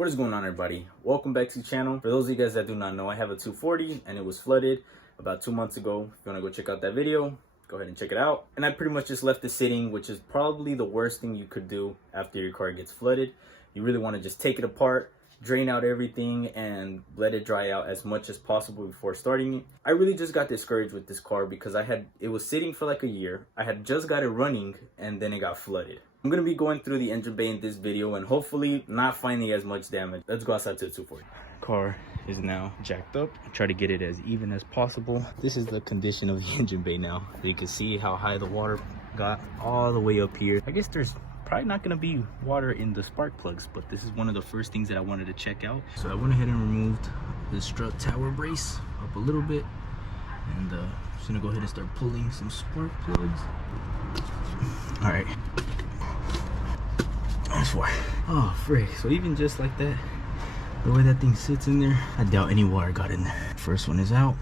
What is going on, everybody? Welcome back to the channel. For those of you guys that do not know, I have a 240 and it was flooded about 2 months ago. If you want to go check out that video, go ahead and check it out. And I pretty much just left it sitting, which is probably the worst thing you could do after your car gets flooded. You really want to just take it apart, drain out everything, and let it dry out as much as possible before starting it. I really just got discouraged with this car because it was sitting for like a year. I had just got it running and then it got flooded. I'm going to be going through the engine bay in this video and hopefully not finding as much damage. Let's go outside to the 240. Car is now jacked up. I try to get it as even as possible. This is the condition of the engine bay now. You can see how high the water got all the way up here. I guess there's probably not going to be water in the spark plugs, but this is one of the first things that I wanted to check out. So I went ahead and removed the strut tower brace up a little bit, and just going to go ahead and start pulling some spark plugs. All right. Oh frick, so even just like that, the way that thing sits in there, I doubt any water got in there. First one is out.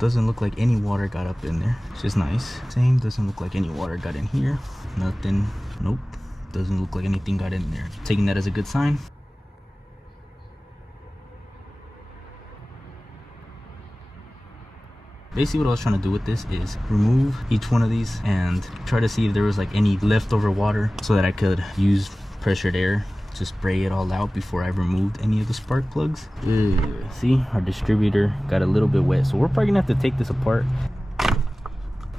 Doesn't look like any water got up in there, which is nice. Same, doesn't look like any water got in here. Nothing, nope, doesn't look like anything got in there. Taking that as a good sign. Basically what I was trying to do with this is remove each one of these and try to see if there was like any leftover water so that I could use pressured air to spray it all out before I removed any of the spark plugs. See, our distributor got a little bit wet, so we're probably gonna have to take this apart.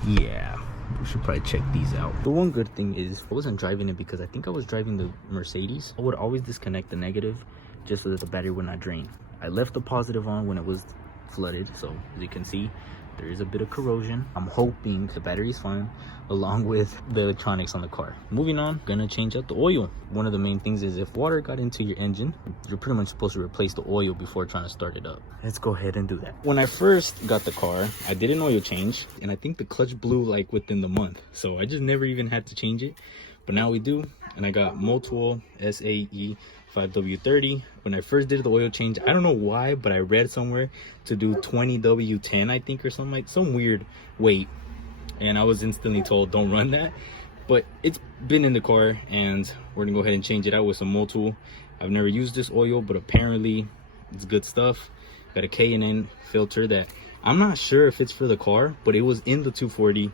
Yeah, we should probably check these out. The one good thing is I wasn't driving it because I think I was driving the Mercedes. I would always disconnect the negative just so that the battery would not drain. I left the positive on when it was flooded, so as you can see there is a bit of corrosion. I'm hoping the battery is fine along with the electronics on the car. Moving on, gonna change out the oil. One of the main things is if water got into your engine, you're pretty much supposed to replace the oil before trying to start it up. Let's go ahead and do that. When I first got the car, I did an oil change and I think the clutch blew like within the month, so I just never even had to change it. But now we do, and I got Motul SAE 5W30. When I first did the oil change, I don't know why, but I read somewhere to do 20W10, I think, or something, like some weird weight, and I was instantly told don't run that. But it's been in the car and we're gonna go ahead and change it out with some Motul. I've never used this oil, but apparently it's good stuff. Got a K&N filter that I'm not sure if it's for the car, but it was in the 240,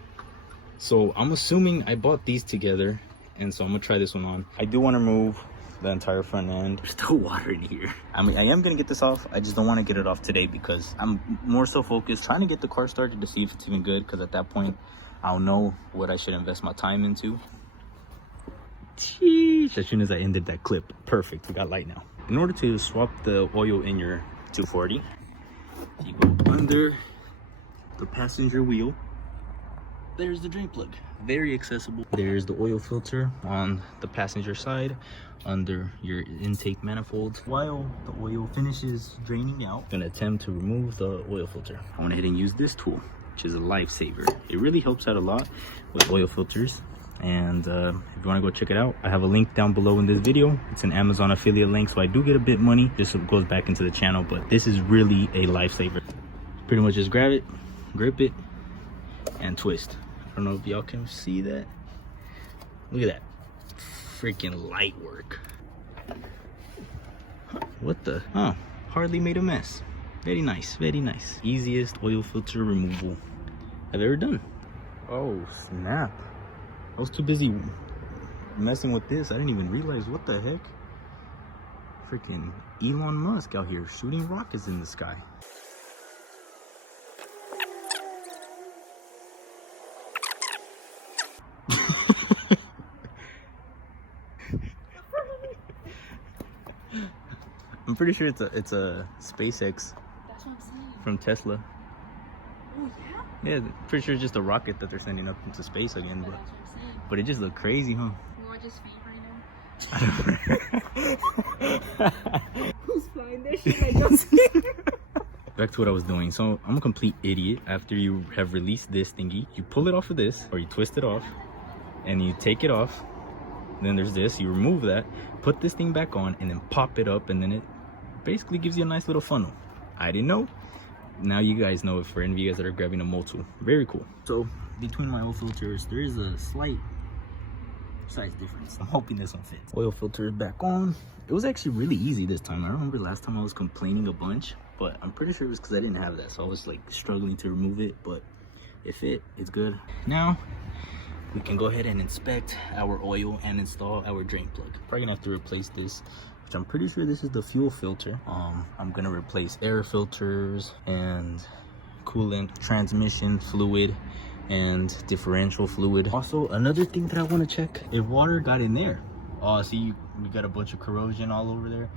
so I'm assuming I bought these together, and so I'm gonna try this one on. I do want to remove the entire front end. There's still water in here. I mean, I am gonna get this off. I just don't want to get it off today because I'm more so focused trying to get the car started to see if it's even good, because at that point I'll know what I should invest my time into. Sheesh. As soon as I ended that clip, perfect, we got light now. In order to swap the oil in your 240, you go under the passenger wheel. There's the drain plug, very accessible. There's the oil filter on the passenger side under your intake manifold. While the oil finishes draining out, I'm gonna attempt to remove the oil filter. I went ahead and use this tool, which is a lifesaver. It really helps out a lot with oil filters, and if you want to go check it out, I have a link down below in this video. It's an Amazon affiliate link, so I do get a bit money just so it goes back into the channel, but this is really a lifesaver. Pretty much just grab it, grip it, and twist. I don't know if y'all can see that. Look at that freaking light work. What the? Oh, hardly made a mess. Very nice, very nice. Easiest oil filter removal I've ever done. Oh snap, I was too busy messing with this, I didn't even realize. What the heck? Freaking Elon Musk out here shooting rockets in the sky. I'm pretty sure it's a Spacex. That's what I'm saying. From Tesla. Oh yeah? Yeah, pretty sure it's just a rocket that they're sending up into space again. But it just looked crazy, huh? You want just faint right now? Who's flying this shit like those? Back to what I was doing. So I'm a complete idiot. After you have released this thingy, you pull it off of this, or you twist it off, and you take it off. Then there's this, you remove that, put this thing back on, and then pop it up, and then it basically gives you a nice little funnel. I didn't know. Now you guys know it, for any of you guys that are grabbing a Motul. Very cool. So between my oil filters, there is a slight size difference. I'm hoping this one fits. Oil filter is back on. It was actually really easy this time. I remember last time I was complaining a bunch, but I'm pretty sure it was because I didn't have that, so I was like struggling to remove it, but it fit. It's good. Now we can go ahead and inspect our oil and install our drain plug. Probably gonna have to replace this, which I'm pretty sure this is the fuel filter. I'm gonna replace air filters and coolant, transmission fluid, and differential fluid. Also, another thing that I want to check, if water got in there. Oh, see, we got a bunch of corrosion all over there.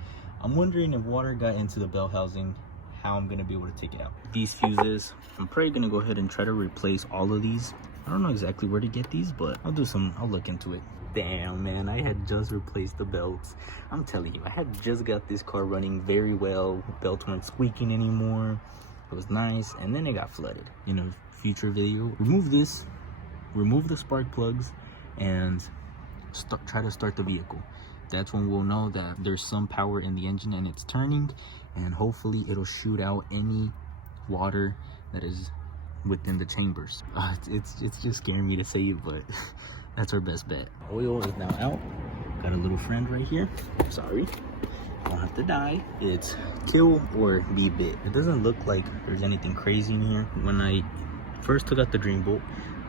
I'm wondering if water got into the bell housing, how I'm gonna be able to take it out. These fuses, I'm probably gonna go ahead and try to replace all of these. I don't know exactly where to get these, but I'll look into it. Damn, man, I had just replaced the belts. I'm telling you, I had just got this car running very well. Belts weren't squeaking anymore. It was nice, and then it got flooded. In a future video, remove this, remove the spark plugs, and try to start the vehicle. That's when we'll know that there's some power in the engine and it's turning, and hopefully it'll shoot out any water that is within the chambers. It's just scaring me to say it, but that's our best bet. Oil is now out. Got a little friend right here. Sorry, don't have to die. It's kill or be bit. It doesn't look like there's anything crazy in here. When I first took out the drain bolt,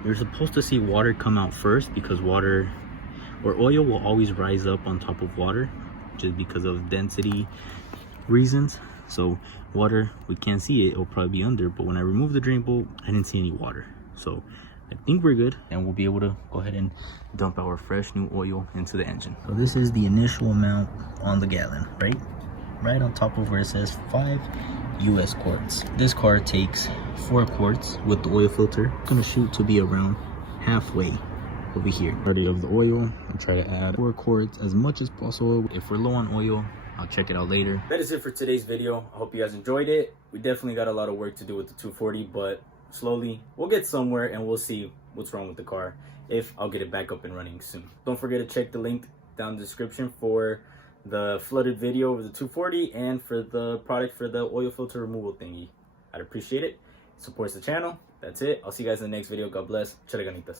you're supposed to see water come out first, because water or oil will always rise up on top of water just because of density reasons. So water, we can't see it, it'll probably be under, but when I removed the drain bolt, I didn't see any water. So I think we're good, and we'll be able to go ahead and dump our fresh new oil into the engine. So this is the initial amount on the gallon, right on top of where it says 5 US quarts. This car takes 4 quarts with the oil filter. I'm gonna shoot to be around halfway over here. Already of the oil, I'll try to add 4 quarts as much as possible. If we're low on oil, I'll check it out later. That is it for today's video. I hope you guys enjoyed it. We definitely got a lot of work to do with the 240, but slowly we'll get somewhere, and we'll see what's wrong with the car, if I'll get it back up and running soon. Don't forget to check the link down in the description for the flooded video of the 240 and for the product for the oil filter removal thingy. I'd appreciate it. It supports the channel. That's it. I'll see you guys in the next video. God bless. Echale Ganitas.